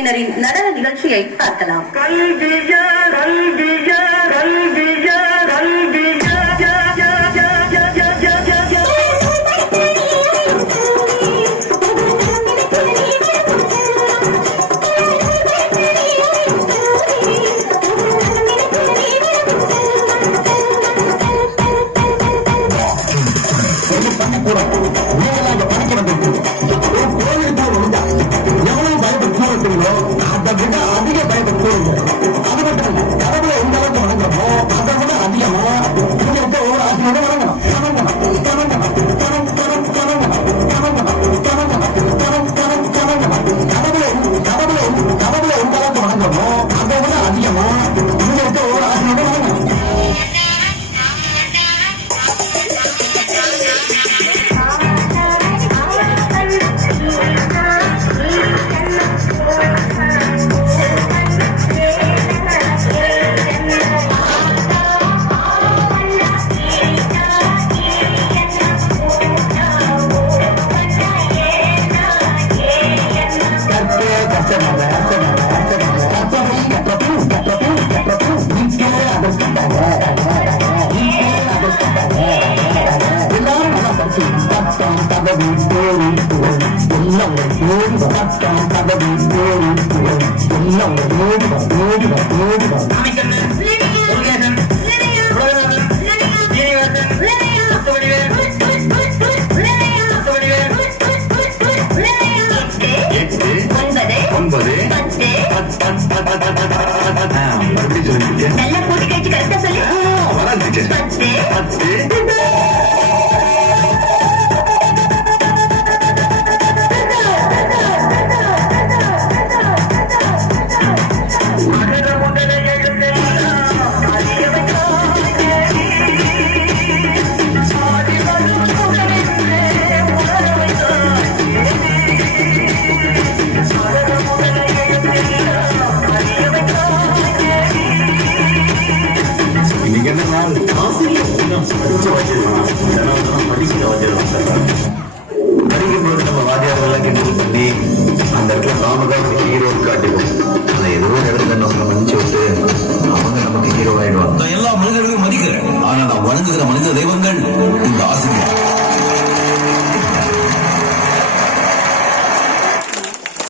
நடன நிகழ்ச்சியை பார்க்கலாம். படிக்கும்போது நம்ம வாத்தியாரெல்லாம் கிண்டல் பண்ணி அந்த இடத்துல நாம தான் ஹீரோ காட்டுவோம். ஆனா ஏதோ ஒரு இடத்துல நம்ம மன்னிச்சு விட்டு அவங்க நமக்கு ஹீரோ ஆயிடுவாங்க. எல்லா மனிதர்களும் மதிக்கிறேன். ஆனா நான் வணங்குகிற மனித தெய்வங்கள் இந்த ஆசிரியர்.